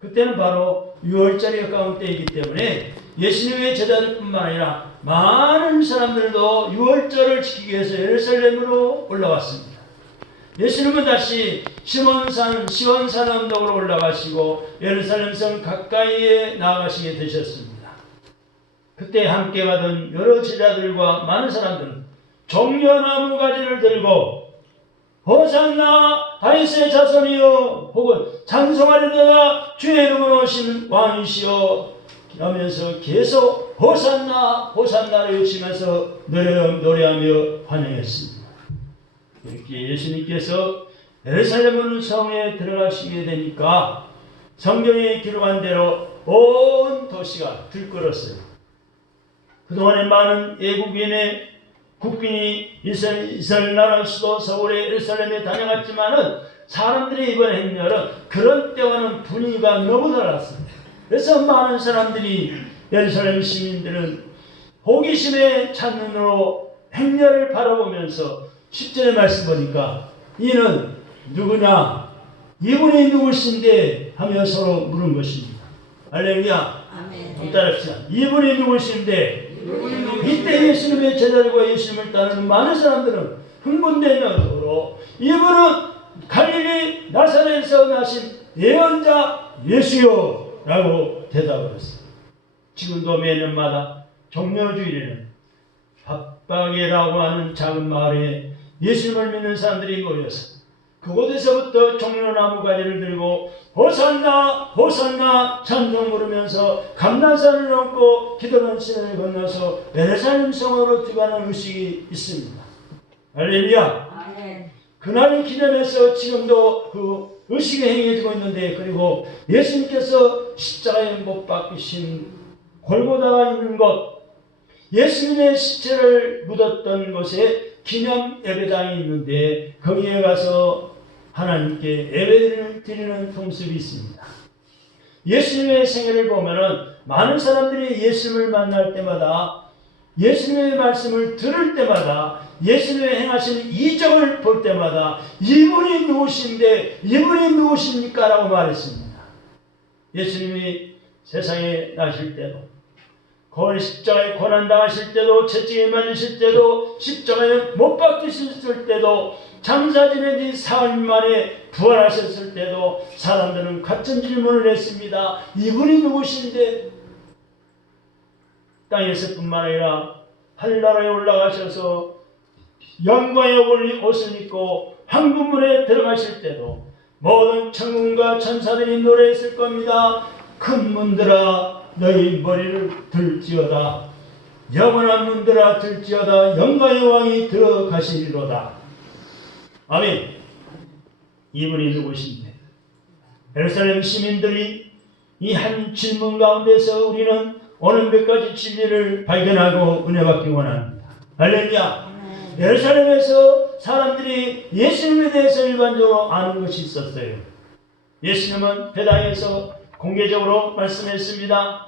그때는 바로 6월절이 가까운 때이기 때문에 예수님의 제자들뿐만 아니라 많은 사람들도 6월절을 지키기 위해서 예루살렘으로 올라왔습니다. 예수님은 다시 시원산 언덕으로 올라가시고 예루살렘 성 가까이에 나아가시게 되셨습니다. 그때 함께 가던 여러 제자들과 많은 사람들은 종려나무 가지를 들고 호산나 다윗의 자손이여 혹은 찬송하려다가 주의 이름으로 오신 왕이시여 하면서 계속 호산나 호산나를 외치면서 노래하며 환영했습니다. 이렇게 예수님께서 예루살렘 성에 들어가시게 되니까 성경에 기록한 대로 온 도시가 들끓었어요. 그동안에 많은 외국인의 국빈이 이스라엘 나라 수도 서울의 예루살렘에 다녀갔지만은 사람들의 이번 행렬은 그런 때와는 분위기가 너무 달랐습니다. 그래서 많은 사람들이 예루살렘 시민들은 호기심에 찬 눈으로 행렬을 바라보면서 10절의 말씀 보니까 이는 누구냐? 이분이 누구신데? 하며 서로 물은 것입니다. 할렐루야. 아멘. 따라합시다. 이분이 누구신데? 이때 예수님의 제자들과 예수님을 따르는 많은 사람들은 흥분된 눈으로 이분은 갈릴리 나사렛에서 나신 예언자 예수요 라고 대답을 했어요. 지금도 매년마다 종려주일에는 밥박이라고 하는 작은 마을에 예수님을 믿는 사람들이 모여서 그곳에서부터 종려나무 가지를 들고 호산나 호산나 찬송 부르면서 감난산을 넘고 기드론 시내를 건너서 예루살렘 성으로 들어가는 의식이 있습니다. 할렐루야. 그날을 기념해서 지금도 그 의식이 행해지고 있는데, 그리고 예수님께서 십자가에 못 박히신 골고다가 있는 곳, 예수님의 시체를 묻었던 곳에 기념 예배당이 있는데 거기에 가서 하나님께 예배를 드리는 풍습이 있습니다. 예수님의 생애를 보면은 많은 사람들이 예수님을 만날 때마다, 예수님의 말씀을 들을 때마다, 예수님의 행하신 이적을 볼 때마다 이분이 누구신데 이분이 누구십니까? 라고 말했습니다. 예수님이 세상에 나실 때도, 십자가에 고난당하실 때도, 채찍에 맞으실 때도, 십자가에 못 박히셨을 때도, 장사 지내지 사흘 만에 부활하셨을 때도 사람들은 같은 질문을 했습니다. 이분이 누구신데? 땅에서뿐만 아니라 하늘나라에 올라가셔서 영광의 옷을 입고 황금문에 들어가실 때도 모든 천군과 천사들이 노래했을 겁니다. 큰 문들아 너희 머리를 들지어다. 영원한 문들아 들지어다. 영광의 왕이 들어가시리로다. 아멘. 이분이 누구신데? 예루살렘 시민들이 이 한 질문 가운데서 우리는 오늘 몇 가지 진리를 발견하고 은혜받기 원합니다. 할렐루야. 예루살렘에서 사람들이 예수님에 대해서 일반적으로 아는 것이 있었어요. 예수님은 배당에서 공개적으로 말씀했습니다.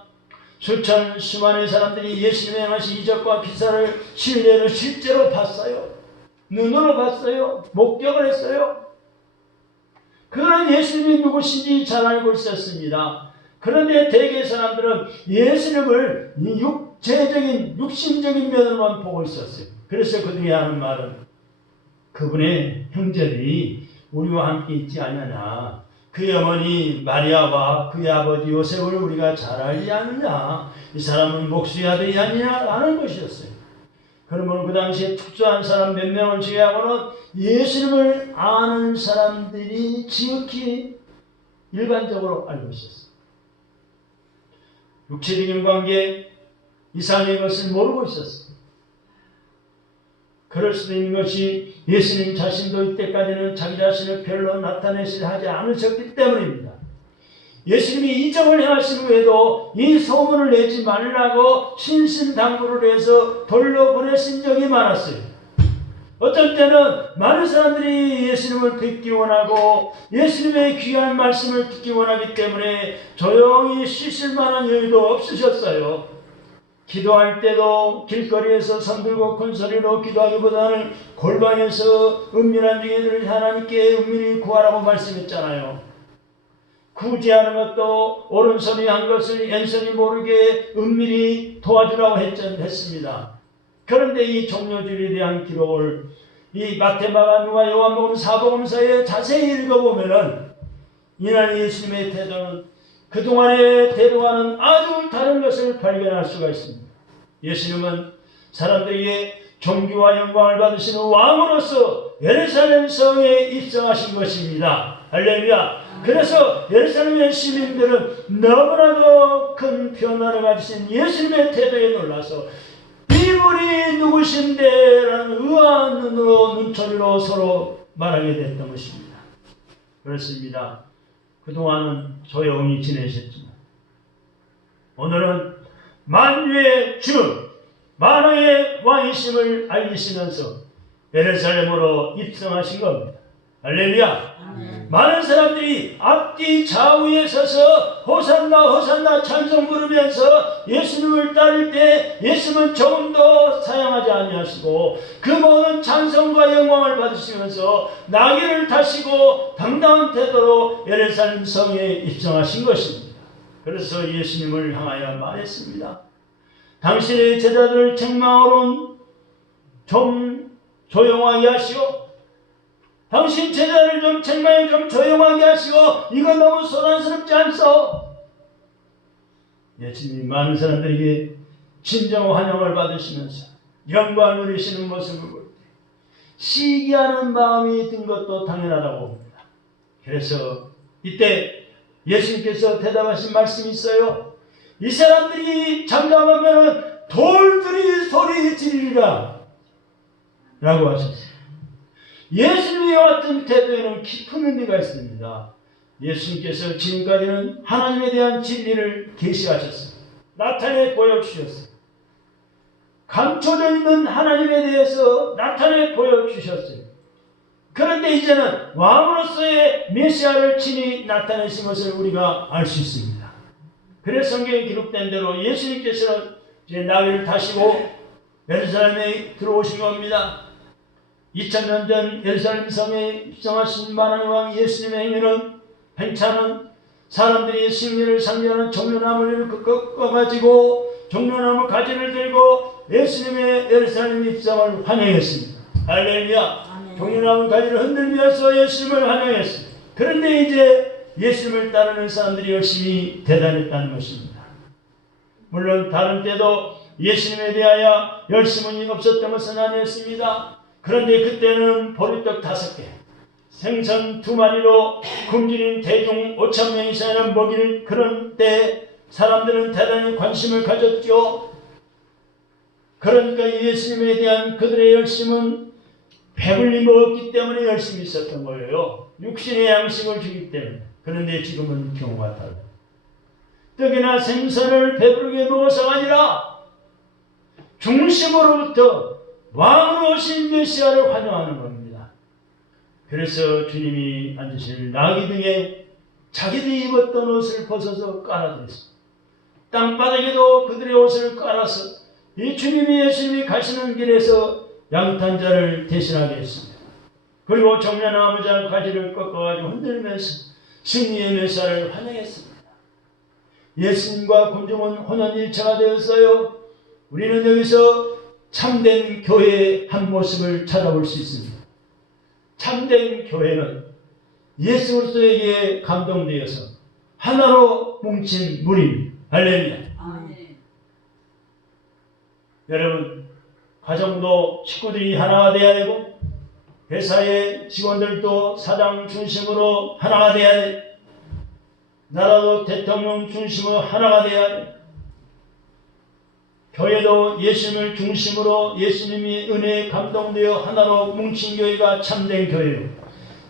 수많은 사람들이 예수님의 행하신 이적과 기사를 신뢰로 실제로 봤어요. 눈으로 봤어요. 목격을 했어요. 그런 예수님이 누구신지 잘 알고 있었습니다. 그런데 대개 사람들은 예수님을 육신적인 면으로만 보고 있었어요. 그래서 그들이 하는 말은 그분의 형제들이 우리와 함께 있지 않느냐, 그의 어머니 마리아와 그의 아버지 요셉을 우리가 잘 알지 않느냐, 이 사람은 목수의 아들이 아니냐 하는 것이었어요. 그러면 그 당시에 특수한 사람 몇 명을 제외하고는 예수님을 아는 사람들이 지극히 일반적으로 알고 있었어요. 육체적인 관계 이상의 것을 모르고 있었어요. 그럴 수도 있는 것이 예수님 자신도 이때까지는 자기 자신을 별로 나타내시려 하지 않으셨기 때문입니다. 예수님이 이적을 행하신 후에도 이 소문을 내지 말라고 신신당부를 해서 돌로 보내신 적이 많았어요. 어떤 때는 많은 사람들이 예수님을 뵙기 원하고 예수님의 귀한 말씀을 듣기 원하기 때문에 조용히 쉬실 만한 여유도 없으셨어요. 기도할 때도 길거리에서 손들고 큰 소리로 기도하기보다는 골방에서 은밀한 중에 늘 하나님께 은밀히 구하라고 말씀했잖아요. 구제하는 것도 오른손이 한 것을 왼손이 모르게 은밀히 도와주라고 했습니다. 그런데 이 종료주일에 대한 기록을 이 마태마가 누가 요한복음 사복음서에 자세히 읽어보면은 이날 예수님의 태도는 그동안의 태도와는 아주 다른 것을 발견할 수가 있습니다. 예수님은 사람들에게 존귀와 영광을 받으시는 왕으로서 예루살렘 성에 입성하신 것입니다. 할렐루야. 그래서 예루살렘의 시민들은 너무나도 큰 변화를 가지신 예수님의 태도에 놀라서 이분이 누구신데? 라는 의아한 눈으로 눈초리로 서로 말하게 됐던 것입니다. 그렇습니다. 그동안은 조용히 지내셨지만 오늘은 만유의 주, 만왕의 왕이심을 알리시면서 예루살렘으로 입성하신 겁니다. 할렐루야. 많은 사람들이 앞뒤 좌우에 서서 호산나 호산나 찬송 부르면서 예수님을 따를 때 예수님은 조금도 사양하지 아니하시고 그 모든 찬송과 영광을 받으시면서 나귀를 타시고 당당한 태도로 예루살렘 성에 입성하신 것입니다. 그래서 예수님을 향하여 말했습니다. 당신의 제자들을 책망으로는 좀 조용하게 하시오. 당신 제자를 좀 책망에 좀 조용하게 하시고 이거 너무 소란스럽지 않소? 예수님이 많은 사람들에게 진정 환영을 받으시면서 영광을 누리시는 모습을 볼 때 시기하는 마음이 든 것도 당연하다고 봅니다. 그래서 이때 예수님께서 대답하신 말씀이 있어요. 이 사람들이 잠잠하면 돌들이 소리 지르리라 라고 하셨어요. 예수님의 같은 태도에는 깊은 의미가 있습니다. 예수님께서 지금까지는 하나님에 대한 진리를 계시하셨어요. 나타내 보여주셨어요. 감춰져 있는 하나님에 대해서 나타내 보여주셨어요. 그런데 이제는 왕으로서의 메시아를 친히 나타내신 것을 우리가 알 수 있습니다. 그래서 성경에 기록된 대로 예수님께서는 이제 나귀를 타시고 예루살렘에 들어오신 겁니다. 2000년 전 예루살렘 성에 입성하신 만왕의 왕 예수님의 행차는 사람들이 승리를 상징하는 종려나무를 꺾어가지고 종려나무 가지를 들고 예수님의 예루살렘 입성을 환영했습니다. 할렐루야. 종려나무 가지를 흔들면서 예수님을 환영했습니다. 그런데 이제 예수님을 따르는 사람들이 열심히 대단했다는 것입니다. 물론 다른 때도 예수님에 대하여 열심이 없었던 것은 아니었습니다. 그런데 그때는 보리떡 5개, 생선 2마리로 굶주린 대중 5,000명 이상을 먹일 그런 때 사람들은 대단히 관심을 가졌죠. 그러니까 예수님에 대한 그들의 열심은 배불리 먹었기 때문에 열심히 있었던 거예요. 육신의 양식을 주기 때문에. 그런데 지금은 경우가 달라요. 떡이나 생선을 배부르게 먹어서가 아니라 중심으로부터 왕으로 오신 메시아를 환영하는 겁니다. 그래서 주님이 앉으실 나귀 등에 자기들이 입었던 옷을 벗어서 깔아드렸습니다. 땅바닥에도 그들의 옷을 깔아서 이 주님이 예수님이 가시는 길에서 양탄자를 대신하게 했습니다. 그리고 정려나무 가지를 꺾어가지고 흔들면서 승리의 메시아를 환영했습니다. 예수님과 군중은 혼연일체가 되었어요. 우리는 여기서 참된 교회의 한 모습을 찾아볼 수 있습니다. 참된 교회는 예수 그리스도에게 감동되어서 하나로 뭉친 무리입니다. 할렐루야. 여러분, 가정도 식구들이 하나가 되어야 되고 회사의 직원들도 사장 중심으로 하나가 되어야 돼. 나라도 대통령 중심으로 하나가 되어야 돼. 교회도 예수님을 중심으로 예수님이 은혜에 감동되어 하나로 뭉친 교회가 참된 교회요.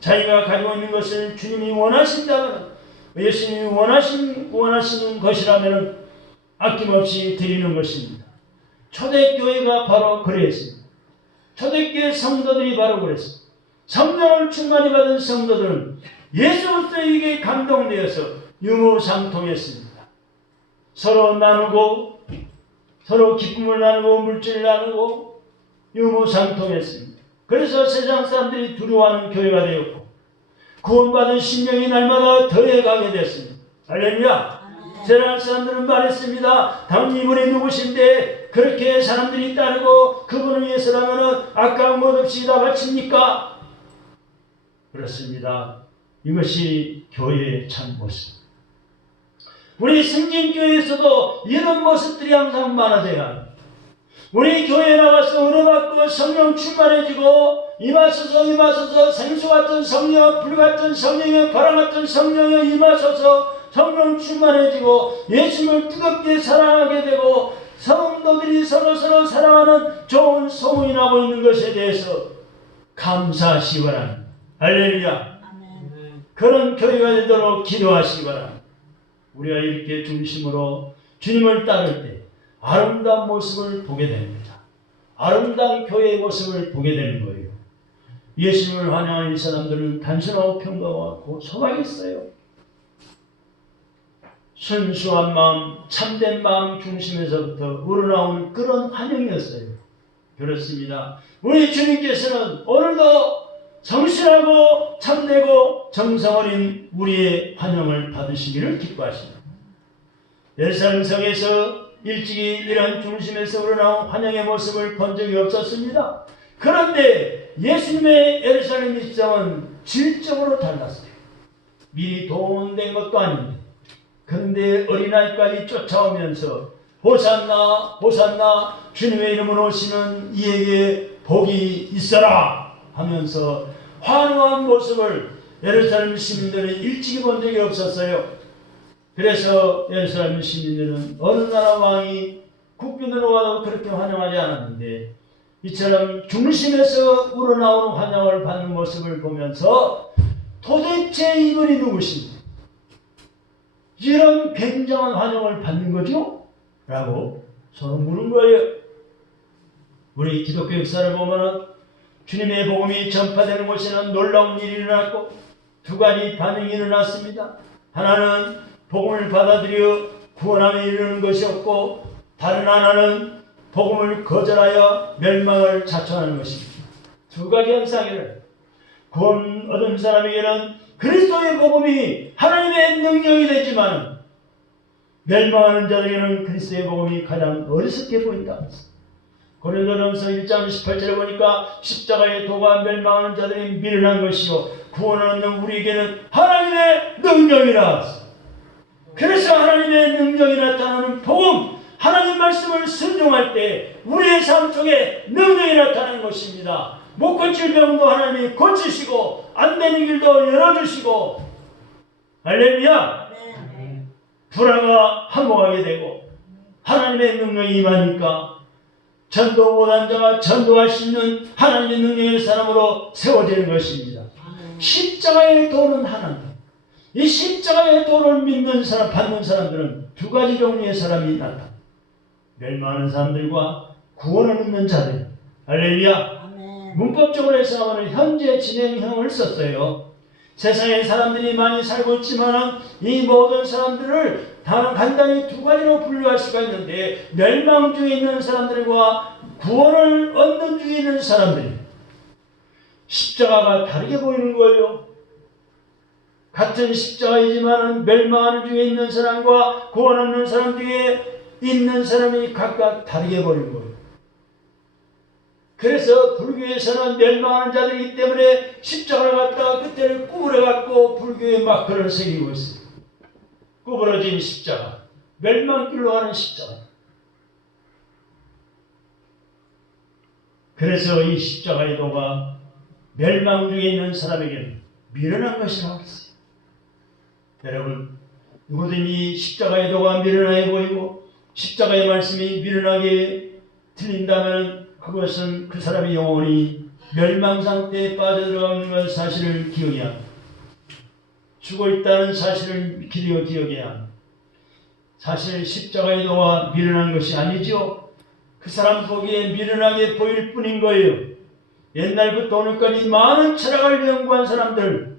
자기가 가지고 있는 것을 주님이 원하신다면, 예수님이 원하시는 것이라면 아낌없이 드리는 것입니다. 초대교회가 바로 그랬습니다. 초대교회 성도들이 바로 그랬습니다. 성령을 충만히 받은 성도들은 예수 그리스도에게 감동되어서 유무상통했습니다. 서로 나누고 서로 기쁨을 나누고 물질을 나누고 유무상통했습니다. 그래서 세상 사람들이 두려워하는 교회가 되었고 구원받은 심령이 날마다 더해가게 됐습니다. 할렐루야. 세상 사람들은 말했습니다. 당신 이분이 누구신데 그렇게 사람들이 따르고 그분을 위해서라면 아까운 것 없이 다 바칩니까? 그렇습니다. 이것이 교회의 참 모습. 우리 승진교회에서도 이런 모습들이 항상 많아져야 합니다. 우리 교회에 나와서 은혜받고 성령 충만해지고 임하소서 생수같은 성령, 불같은 성령의 바람같은 성령에 임하소서 성령 충만해지고 예수님을 뜨겁게 사랑하게 되고 성도들이 서로서로 사랑하는 좋은 소문이 나고 있는 것에 대해서 감사하시기 바랍니다. 할렐루야. 그런 교회가 되도록 기도하시기 바랍니다. 우리가 이렇게 중심으로 주님을 따를 때 아름다운 모습을 보게 됩니다. 아름다운 교회의 모습을 보게 되는 거예요. 예수님을 환영하는 이 사람들은 단순하고 평범하고 소박했어요. 순수한 마음, 참된 마음 중심에서부터 우러나오는 그런 환영이었어요. 그렇습니다. 우리 주님께서는 오늘도 성실하고 참되고 정성 어린 우리의 환영을 받으시기를 기뻐하십니다. 예루살렘 성에서 일찍이 이런 중심에서 우러나온 환영의 모습을 본 적이 없었습니다. 그런데 예수님의 예루살렘 입장은 질적으로 달랐어요. 미리 동원된 것도 아닌데 그런데 어린아이까지 쫓아오면서 호산나 호산나 주님의 이름으로 오시는 이에게 복이 있어라 하면서 환호한 모습을 예루살렘 시민들은 일찍이 본 적이 없었어요. 그래서 예루살렘 시민들은 어느 나라 왕이 국빈으로 와도 그렇게 환영하지 않았는데 이처럼 중심에서 우러나오는 환영을 받는 모습을 보면서 도대체 이분이 누구신지 이런 굉장한 환영을 받는 거죠? 라고 서로 물은 거예요. 우리 기독교 역사를 보면 주님의 복음이 전파되는 곳에는 놀라운 일이 일어났고 두 가지 반응이 일어났습니다. 하나는 복음을 받아들여 구원함에 이르는 것이었고 다른 하나는 복음을 거절하여 멸망을 자초하는 것입니다. 두 가지 현상을 구원 얻은 사람에게는 그리스도의 복음이 하나님의 능력이 되지만 멸망하는 자들에게는 그리스도의 복음이 가장 어리석게 보인다. 고린도전서 1장 18절에 보니까 십자가의 도가 멸망하는 자들이 미련한 것이요 구원을 얻는 우리에게는 하나님의 능력이라. 그래서 하나님의 능력이 나타나는 복음, 하나님 말씀을 순종할 때 우리의 삶 속에 능력이 나타나는 것입니다. 못 고칠 병도 하나님이 고치시고 안 되는 길도 열어주시고 할렐루야. 불화가 항복하게 되고 하나님의 능력이 임하니까 전도 못한 자가 전도할 수 있는 하나님의 능력의 사람으로 세워지는 것입니다. 십자가의 도는 하나님. 이 십자가의 도를 믿는 사람, 받는 사람들은 두 가지 종류의 사람이 나타납니다. 멸망하는 사람들과 구원을 얻는 자들. 할렐루야. 문법적으로 해석하면 현재 진행형을 썼어요. 세상에 사람들이 많이 살고 있지만 이 모든 사람들을 간단히 두 가지로 분류할 수가 있는데 멸망 중에 있는 사람들과 구원을 얻는 중에 있는 사람들이 십자가가 다르게 보이는 거예요. 같은 십자가이지만 멸망하는 중에 있는 사람과 구원 얻는 사람 중에 있는 사람이 각각 다르게 보이는 거예요. 그래서 불교에서는 멸망하는 자들이기 때문에 십자가를 갖다가 그때를 구부려갖고 불교의 마크를 새기고 있어요. 구부러진 십자가, 멸망길로 가는 십자가. 그래서 이 십자가의 도가 멸망 중에 있는 사람에게는 미련한 것이라고 했어요. 여러분, 누구든지 십자가의 도가 미련하게 보이고 십자가의 말씀이 미련하게 들린다면 그것은 그 사람이 영원히 멸망 상태에 빠져들어가는 것 사실을 기억해야 합니다. 죽어 있다는 사실을 기억해야 합니다. 사실 십자가의 도가 미련한 것이 아니죠. 그 사람 보기에 미련하게 보일 뿐인 거예요. 옛날부터 오늘까지 많은 철학을 연구한 사람들,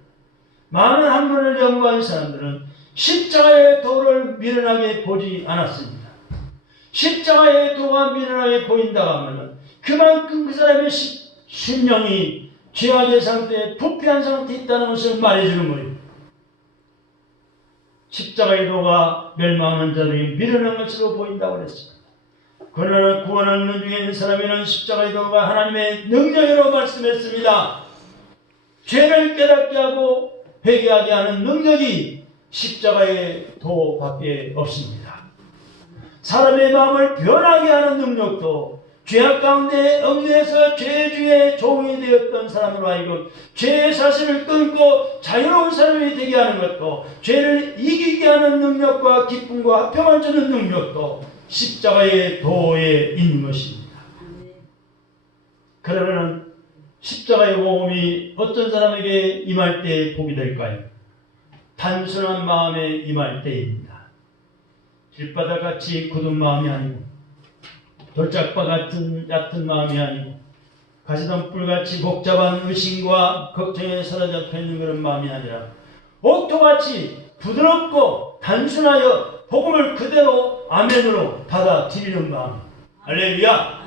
많은 학문을 연구한 사람들은 십자가의 도를 미련하게 보지 않았습니다. 십자가의 도가 미련하게 보인다고 하면 그만큼 그 사람의 심령이 죄악의 상태에 부패한 상태에 있다는 것을 말해주는 거예요. 십자가의 도가 멸망하는 자들이 미련한 것으로 보인다고 그랬습니다. 그러나 구원 얻는 중에 있는 사람에는 십자가의 도가 하나님의 능력으로 말씀했습니다. 죄를 깨닫게 하고 회개하게 하는 능력이 십자가의 도밖에 없습니다. 사람의 마음을 변하게 하는 능력도 죄악 가운데 얽매여서 죄 중에 종이 되었던 사람으로 하여금 죄의 사실을 끊고 자유로운 사람이 되게 하는 것도, 죄를 이기게 하는 능력과 기쁨과 평안을 주는 능력도 십자가의 도에 있는 것입니다. 그러면 십자가의 복음이 어떤 사람에게 임할 때 복이 될까요? 단순한 마음에 임할 때입니다. 길바닥같이 굳은 마음이 아니고, 돌짝바 같은 얕은 마음이 아니고, 가시덤불같이 복잡한 의심과 걱정에 사로잡혀 있는 그런 마음이 아니라 옥토같이 부드럽고 단순하여 복음을 그대로 아멘으로 받아들이는 마음. 할렐루야.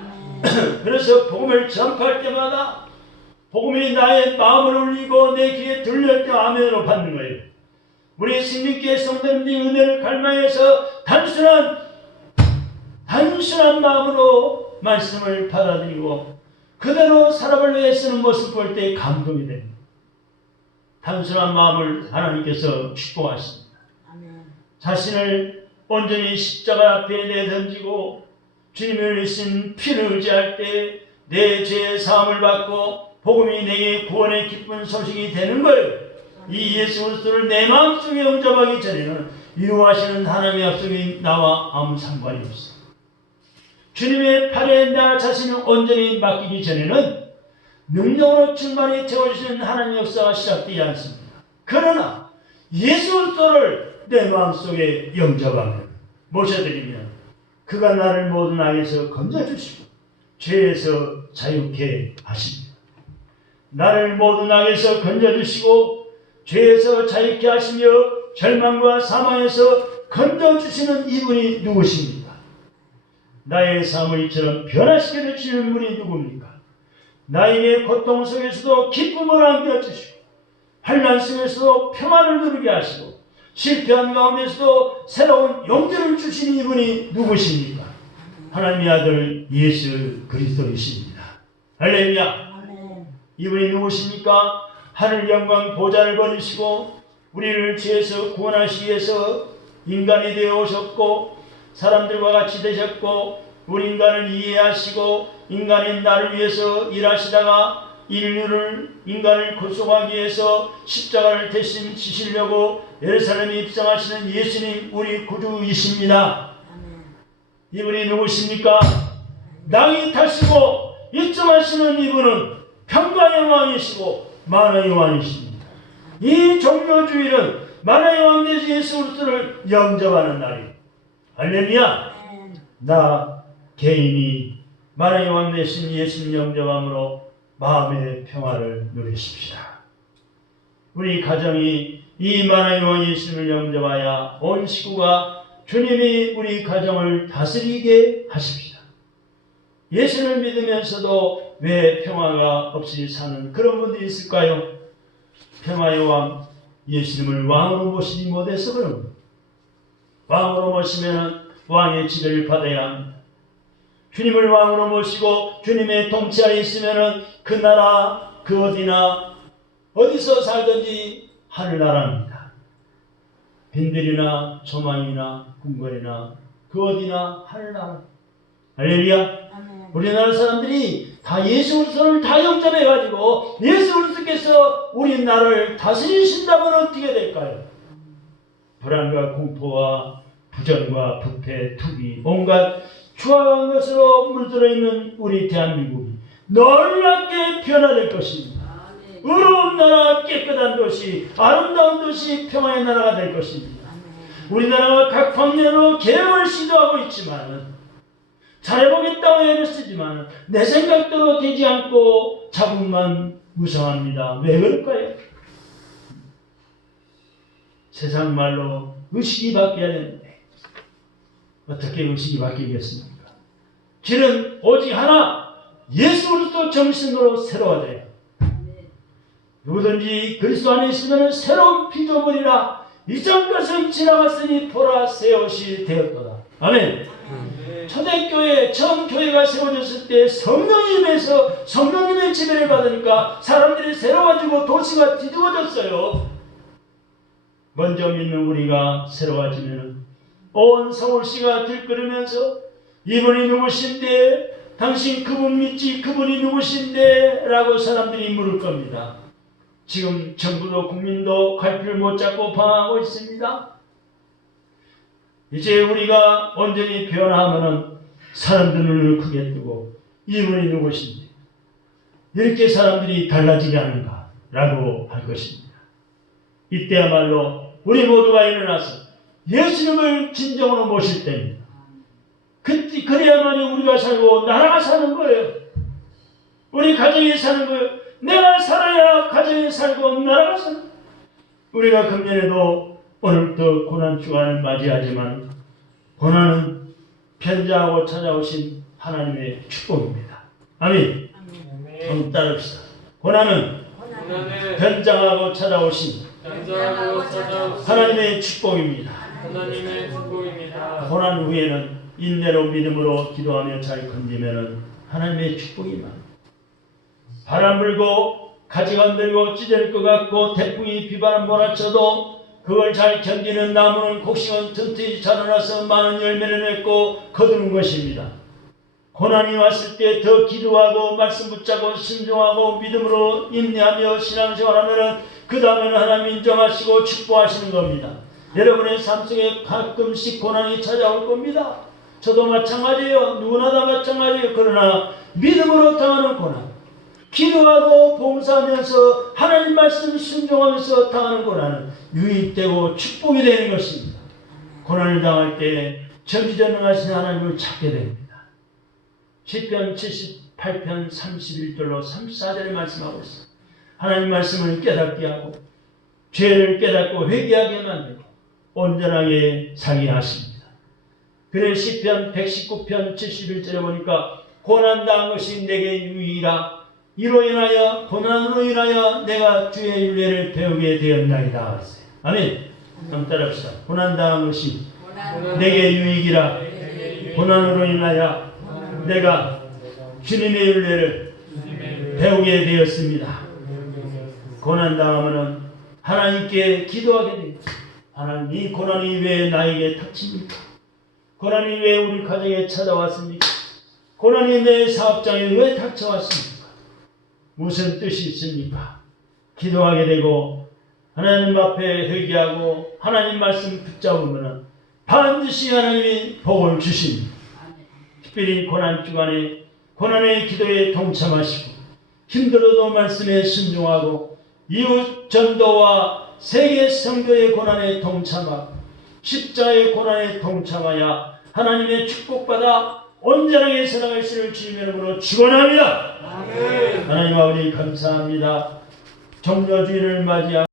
그래서 복음을 전파할 때마다 복음이 나의 마음을 울리고 내 귀에 들릴 때 아멘으로 받는 거예요. 우리 신님께 성도님들이 은혜를 갈망해서 단순한 마음으로 말씀을 받아들이고 그대로 사람을 위해 쓰는 모습 볼 때 감동이 됩니다. 단순한 마음을 하나님께서 축복하십니다. 자신을 온전히 십자가 앞에 내던지고 주님을 위신 피를 의지할 때 내 죄의 사함을 받고 복음이 내게 구원의 기쁜 소식이 되는 거예요. 이 예수 그리스도를 내 마음속에 영접하기 전에는 이루하시는 하나님의 약속이 나와 아무 상관이 없어요. 주님의 팔에 나 자신을 온전히 맡기기 전에는 능력으로 충만히 채워주시는 하나님의 역사가 시작되지 않습니다. 그러나 예수 그리스도를 내 마음속에 영접하면, 모셔드리면 그가 나를 모든 악에서 건져주시고 죄에서 자유케 하십니다. 나를 모든 악에서 건져주시고 죄에서 자유케 하시며 절망과 사망에서 건져주시는 이분이 누구십니까? 나의 삶을 이처럼 변화시켜 주시는 분이 누굽니까? 나에게 고통 속에서도 기쁨을 안겨주시고 환난 속에서도 평안을 누리게 하시고 실패한 가운데서도 새로운 용기를 주시는 이분이 누구십니까? 하나님의 아들 예수 그리스도이십니다. 할렐루야. 이분이 누구십니까? 하늘 영광 보좌를 버리시고 우리를 죄에서 구원하시기 위해서 인간이 되어 오셨고 사람들과 같이 되셨고 우리 인간을 이해하시고 인간인 나를 위해서 일하시다가 인간을 구속하기 위해서 십자가를 대신 지시려고 예루살렘에 입성하시는 예수님 우리 구주이십니다. 이분이 누구십니까? 낭이 타시고 입성하시는 이분은 평강의 왕이시고 만왕의 왕이십니다. 이 종료주일은 만왕의 왕 되신 예수 그리스도를 영접하는 날이에요. 할렐루야. 나 개인이 만왕의 왕 되신 예수님 영접함으로 마음의 평화를 누리십시다. 우리 가정이 이 만왕의 왕 예수님을 영접하여 온 식구가 주님이 우리 가정을 다스리게 하십시다. 예수를 믿으면서도 왜 평화가 없이 사는 그런 분들이 있을까요? 평화의 왕 예수님을 왕으로 모시지 못해서 그런 겁니다. 왕으로 모시면 왕의 지배를 받아야 합니다. 주님을 왕으로 모시고 주님의 통치 아래 있으면 그 나라 그 어디나 어디서 살든지 하늘나라입니다. 빈들이나 조망이나 궁궐이나 그 어디나 하늘나라. 할렐루야. 우리나라 사람들이 다 예수 그리스도를 다 영접해가지고 예수 그리스도께서 우리 나라를 다스리신다면 어떻게 될까요? 불안과 공포와 부정과 부패, 투기, 온갖 추악한 것으로 물들어 있는 우리 대한민국이 놀랍게 변화될 것입니다. 의로운 나라, 깨끗한 도시, 아름다운 도시, 평화의 나라가 될 것입니다. 우리나라가 각 방면으로 개혁을 시도하고 있지만 잘해보겠다고 애를 쓰지만 내 생각대로 되지 않고 자국만 무성합니다. 왜 그럴까요? 세상 말로 의식이 바뀌어야 되는데 어떻게 의식이 바뀌겠습니까? 길은 오직 하나, 예수 그리스도 정신으로 새로워져요. 누구든지 그리스도 안에 있으면 새로운 피조물이라 이전 것은 지나갔으니 보라 새 옷이 되었도다. 아멘. 초대교회 처음 교회가 세워졌을 때 성령님에서 성령님의 지배를 받으니까 사람들이 새로워지고 도시가 뒤집어졌어요. 먼저 믿는 우리가 새로워지면 온 서울시가 들끓으면서 이분이 누구신데, 당신 그분 믿지, 그분이 누구신데 라고 사람들이 물을 겁니다. 지금 정부도 국민도 갈피를 못 잡고 방황하고 있습니다. 이제 우리가 온전히 변화하면은 사람들 눈을 크게 뜨고 이분이 누구신지, 이렇게 사람들이 달라지지 않은가 라고 할 것입니다. 이때야말로 우리 모두가 일어나서 예수님을 진정으로 모실 때입니다. 그래야만이 우리가 살고 나라가 사는 거예요. 우리 가정이 사는 거예요. 내가 살아야 가정이 살고 나라가 사는 거예요. 우리가 금년에도 오늘부터 고난주간을 맞이하지만 고난은 편자하고 찾아오신 하나님의 축복입니다. 아멘. 한번 따라합시다. 고난은 변장하고 찾아오신 하나님의 축복입니다. 하나님의 축복입니다. 고난 후에는 인내로 믿음으로 기도하며 잘 견디면 하나님의 축복이 많아요. 바람 불고 가지가 흔들고 찢어질 것 같고 태풍이 비바람 몰아쳐도 그걸 잘 견디는 나무는 곡식은 튼튼히 자라나서 많은 열매를 맺고 거두는 것입니다. 고난이 왔을 때 더 기도하고 말씀 붙잡고 순종하고 믿음으로 인내하며 신앙생활하면 그 다음에는 하나님 인정하시고 축복하시는 겁니다. 여러분의 삶 속에 가끔씩 고난이 찾아올 겁니다. 저도 마찬가지예요. 누구나 다 마찬가지예요. 그러나 믿음으로 당하는 고난, 기도하고 봉사하면서 하나님 말씀 순종하면서 당하는 고난은 유익되고 축복이 되는 것입니다. 고난을 당할 때 전지전능하신 하나님을 찾게 됩니다. 시편 78편 31절로 34절에 말씀하고 있습니다. 하나님 말씀을 깨닫게 하고 죄를 깨닫고 회개하게 만들고 온전하게 살게 하십니다. 그래 시편 119편 71절에 보니까 고난당한 것이 내게 유익이라 이로 인하여 고난으로 인하여 내가 주의 윤례를 배우게 되었나이다. 아멘. 한번 따라합시다. 고난당한 것이 내게 유익이라 고난으로 인하여 내가 주님의 윤례를 배우게 되었습니다. 고난당하면 하나님께 기도하게 됩니다. 하나님, 이 고난이 왜 나에게 닥칩니까? 고난이 왜 우리 가정에 찾아왔습니까? 고난이 내 사업장에 왜 닥쳐왔습니까? 무슨 뜻이 있습니까? 기도하게 되고 하나님 앞에 회개하고 하나님 말씀 붙잡으면 반드시 하나님이 복을 주십니다. 특별히 고난주간에 고난의 기도에 동참하시고 힘들어도 말씀에 순종하고 이웃 전도와 세계 선교의 고난에 동참하고 십자의 고난에 동참하여 하나님의 축복받아 온전하게 살아갈 수를 주님의 이름으로 축원합니다. 하나님 아버지 감사합니다. 종려주의를 맞이하고